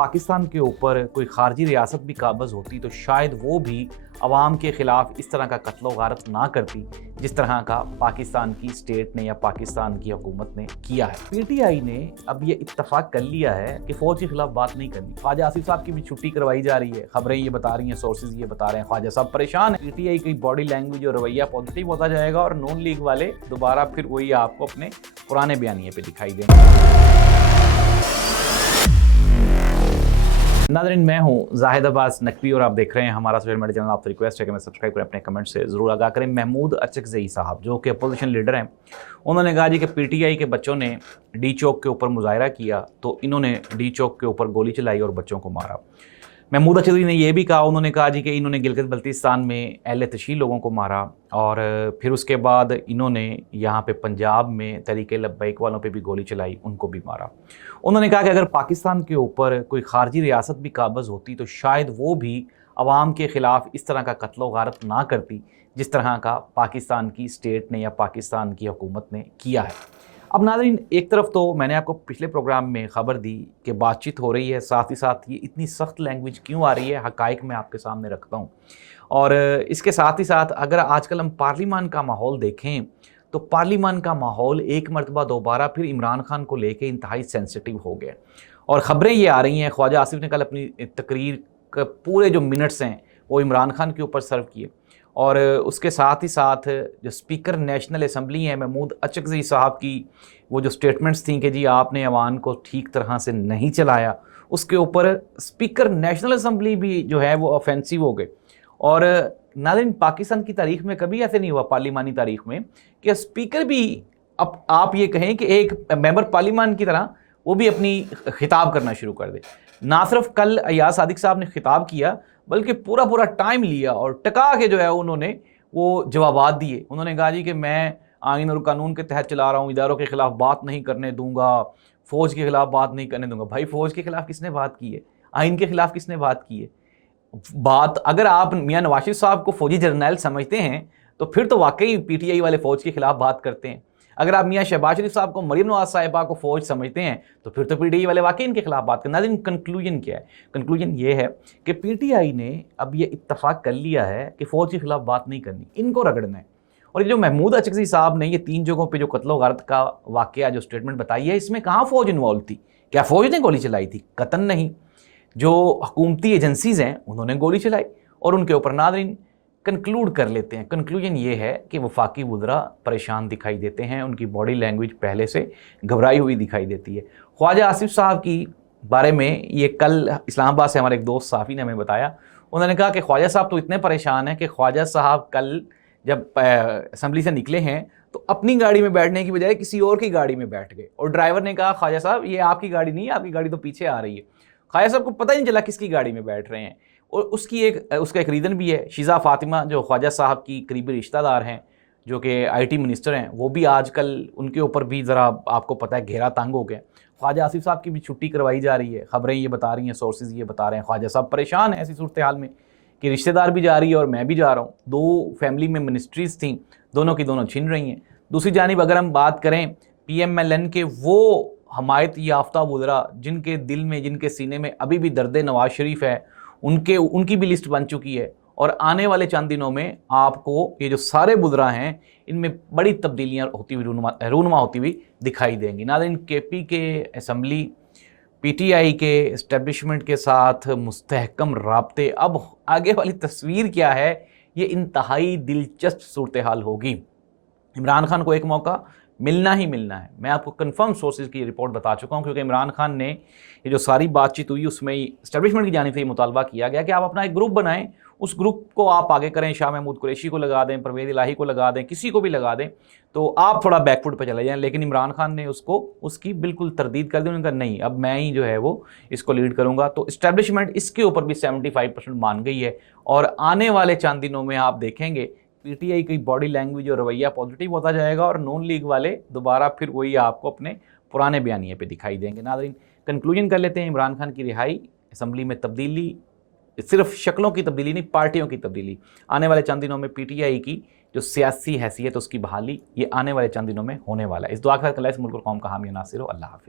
पाकिस्तान के ऊपर कोई खारजी रियासत भी काबज़ होती तो शायद वो भी अवाम के ख़िलाफ़ इस तरह का कत्ल व गारत ना करती जिस तरह का पाकिस्तान की स्टेट ने या पाकिस्तान की हुकूमत ने किया है। पीटीआई ने अब ये इत्तफ़ाक़ कर लिया है कि फ़ौज के ख़िलाफ़ बात नहीं करनी। ख्वाजा आसिफ साहब की भी छुट्टी करवाई जा रही है, ख़बरें ये बता रही हैं, सोर्सेज ये बता रहे हैं, ख्वाजा साहब परेशान है। पीटीआई की बॉडी लैंग्वेज और रवैया पॉजिटिव होता जाएगा और नॉन लीग वाले दोबारा फिर वही आपको अपने पुराने बयानिए पे दिखाई देंगे। नाज़रीन, मैं हूँ जाहिद अब्बास नकवी और आप देख रहे हैं हमारा सोशल मीडिया चैनल। आपसे रिक्वेस्ट है कि मैं सब्सक्राइब करें, अपने कमेंट से ज़रूर आगाह करें। महमूद अचकज़ई साहब जो कि अपोजिशन लीडर हैं, उन्होंने कहा जी कि पीटीआई के बच्चों ने डी चौक के ऊपर मुजाहरा किया तो इन्होंने डी चौक के ऊपर गोली चलाई और बच्चों को मारा। महमूद अचकज़ई ने यह भी कहा, उन्होंने कहा जी कि इन्होंने गिलगित बल्तिस्तान में अहले तशील लोगों को मारा और फिर उसके बाद इन्होंने यहाँ पे पंजाब में तहरीक लब्बैक वालों पे भी गोली चलाई, उनको भी मारा। उन्होंने कहा कि अगर पाकिस्तान के ऊपर कोई खारजी रियासत भी काबज़ होती तो शायद वो भी अवाम के ख़िलाफ़ इस तरह का कत्ल व गारत ना करती जिस तरह का पाकिस्तान की स्टेट ने या पाकिस्तान की हुकूमत ने किया है। अब नाज़रीन, एक तरफ तो मैंने आपको पिछले प्रोग्राम में ख़बर दी कि बातचीत हो रही है, साथ ही साथ ये इतनी सख्त लैंग्वेज क्यों आ रही है, हक़ाइक़ मैं आपके सामने रखता हूँ। और इसके साथ ही साथ अगर आजकल हम पार्लिमान का माहौल देखें तो पार्लिमान का माहौल एक मरतबा दोबारा फिर इमरान खान को लेके इंतहाई सेंसिटिव हो गया और ख़बरें ये आ रही हैं, ख्वाजा आसिफ ने कल अपनी तकरीर के पूरे जो मिनट्स हैं वो इमरान खान के ऊपर सर्व किए और उसके साथ ही साथ जो स्पीकर नेशनल असम्बली हैं महमूद अचकज़ई साहब की वो जो स्टेटमेंट्स थी कि जी आपने अवान को ठीक तरह से नहीं चलाया, उसके ऊपर स्पीकर नेशनल असम्बली भी जो है वो ऑफेंसिव हो गए। और नाज़रीन, पाकिस्तान की तारीख़ में कभी ऐसे नहीं हुआ, पार्लिमानी तारीख़ में, कि स्पीकर भी अब आप ये कहें कि एक मेंबर पार्लिमान की तरह वो भी अपनी खिताब करना शुरू कर दे। ना सिर्फ कल अयाज सादिक साहब ने खिताब किया बल्कि पूरा पूरा टाइम लिया और टका के जो है उन्होंने वो जवाबात दिए। उन्होंने कहा जी कि मैं आइन और कानून के तहत चला रहा हूँ, इदारों के ख़िलाफ़ बात नहीं करने दूंगा, फ़ौज के ख़िलाफ़ बात नहीं करने दूंगा। भाई, फ़ौज के ख़िलाफ़ किसने बात की है? आइन के ख़िलाफ़ किसने बात की है? बात अगर आप मियां नवाज शरीफ साहब को फ़ौजी जर्नैल समझते हैं तो फिर तो वाकई पीटीआई वाले फ़ौज के ख़िलाफ़ बात करते हैं। अगर आप मियां शहबाज शरीफ साहब को, मरीम नवाज साहिबा को फ़ौज समझते हैं तो फिर तो पीटीआई वाले वाकई इनके ख़िलाफ़ बात करते हैं। नाज़रीन, कंक्लूजन क्या है? कंक्लूजन ये है कि पीटीआई ने अब ये इत्तफ़ाक़ कर लिया है कि फ़ौज के ख़िलाफ़ बात नहीं करनी, इनको रगड़ना है। और ये जो महमूद अचकज़ई साहब ने ये 3 जगहों पर जो कत्ल व गारत का वाक़या जो स्टेटमेंट बताई है, इसमें कहाँ फ़ौज इन्वॉल्व थी? क्या फ़ौज ने गोली चलाई थी? कतन नहीं। जो हुकूमती एजेंसीज़ हैं उन्होंने गोली चलाई और उनके ऊपर। नाज़रीन, कंक्लूड कर लेते हैं। कंक्लूजन ये है कि वफाकी वुज़रा परेशान दिखाई देते हैं, उनकी बॉडी लैंग्वेज पहले से घबराई हुई दिखाई देती है। ख्वाजा आसिफ साहब की बारे में ये कल इस्लामाबाद से हमारे एक दोस्त साफ़ी ने हमें बताया। उन्होंने कहा कि ख्वाजा साहब तो इतने परेशान हैं कि ख्वाजा साहब कल जब असम्बली से निकले हैं तो अपनी गाड़ी में बैठने की बजाय किसी और की गाड़ी में बैठ गए और ड्राइवर ने कहा, ख्वाजा साहब ये आपकी गाड़ी नहीं है, आपकी गाड़ी तो पीछे आ रही है। ख्वाजा साहब को पता ही नहीं चला किसकी गाड़ी में बैठ रहे हैं। और उसका एक रीज़न भी है। शीज़ा फ़ातिमा जो ख्वाजा साहब की करीबी रिश्तेदार हैं, जो कि आईटी मिनिस्टर हैं, वो भी आजकल उनके ऊपर भी ज़रा आपको पता है घेरा तंग हो गया। ख्वाजा आसिफ साहब की भी छुट्टी करवाई जा रही है, ख़बरें ये बता रही हैं, सोर्सेज ये बता रहे हैं। ख्वाजा साहब परेशान हैं ऐसी सूरत हाल में कि रिश्तेदार भी जा रही है और मैं भी जा रहा हूँ। 2 फैमिली में मिनिस्ट्रीज़ थी, दोनों की दोनों छिन रही हैं। दूसरी जानिब अगर हम बात करें PMLN के वो हमायत याफ्ता वुज़रा जिनके दिल में, जिनके सीने में अभी भी दर्द नवाज शरीफ है, उनकी भी लिस्ट बन चुकी है और आने वाले चंद दिनों में आपको ये जो सारे वुज़रा हैं इनमें बड़ी तब्दीलियाँ होती हुई रूनुमा होती हुई दिखाई देंगी। नाज़रीन, KP के असम्बली पीटीआई के इस्टेब्लिशमेंट के साथ मुस्तहकम राब्ते। अब आगे वाली तस्वीर क्या है, ये इंतहाई दिलचस्प सूरत हाल होगी। इमरान खान को एक मौका मिलना ही मिलना है। मैं आपको कंफर्म सोर्सेज की रिपोर्ट बता चुका हूं, क्योंकि इमरान खान ने ये जो सारी बातचीत हुई उसमें इस्टेब्लिशमेंट की जानिब से ये मुतालबा किया गया कि आप अपना एक ग्रुप बनाएं, उस ग्रुप को आप आगे करें, शाह महमूद कुरैशी को लगा दें, परवेज़ इलाही को लगा दें, किसी को भी लगा दें, तो आप थोड़ा बैकफुट पर चले जाएं। लेकिन इमरान खान ने उसकी बिल्कुल तरदीद कर दी। उन्होंने कहा नहीं, अब मैं ही जो है वो इसको लीड करूँगा। तो इस्टेब्लिशमेंट इसके ऊपर भी 75% मान गई है और आने वाले चंद दिनों में आप देखेंगे पीटीआई की बॉडी लैंग्वेज और रवैया पॉजिटिव होता जाएगा और नॉन लीग वाले दोबारा फिर वही आपको अपने पुराने बयानिए पे दिखाई देंगे। नाज़रीन, कंक्लूजन कर लेते हैं। इमरान खान की रिहाई, असम्बली में तब्दीली, सिर्फ शक्लों की तब्दीली नहीं, पार्टियों की तब्दीली। आने वाले चंद दिनों में पीटीआई की जो सियासी हैसियत उसकी बहाली, ये आने वाले चंद दिनों में होने वाला है। इस दुआ के साथ कल इस मुल्क और कौम का हामी नासिर हो। अल्लाह हाफिज़।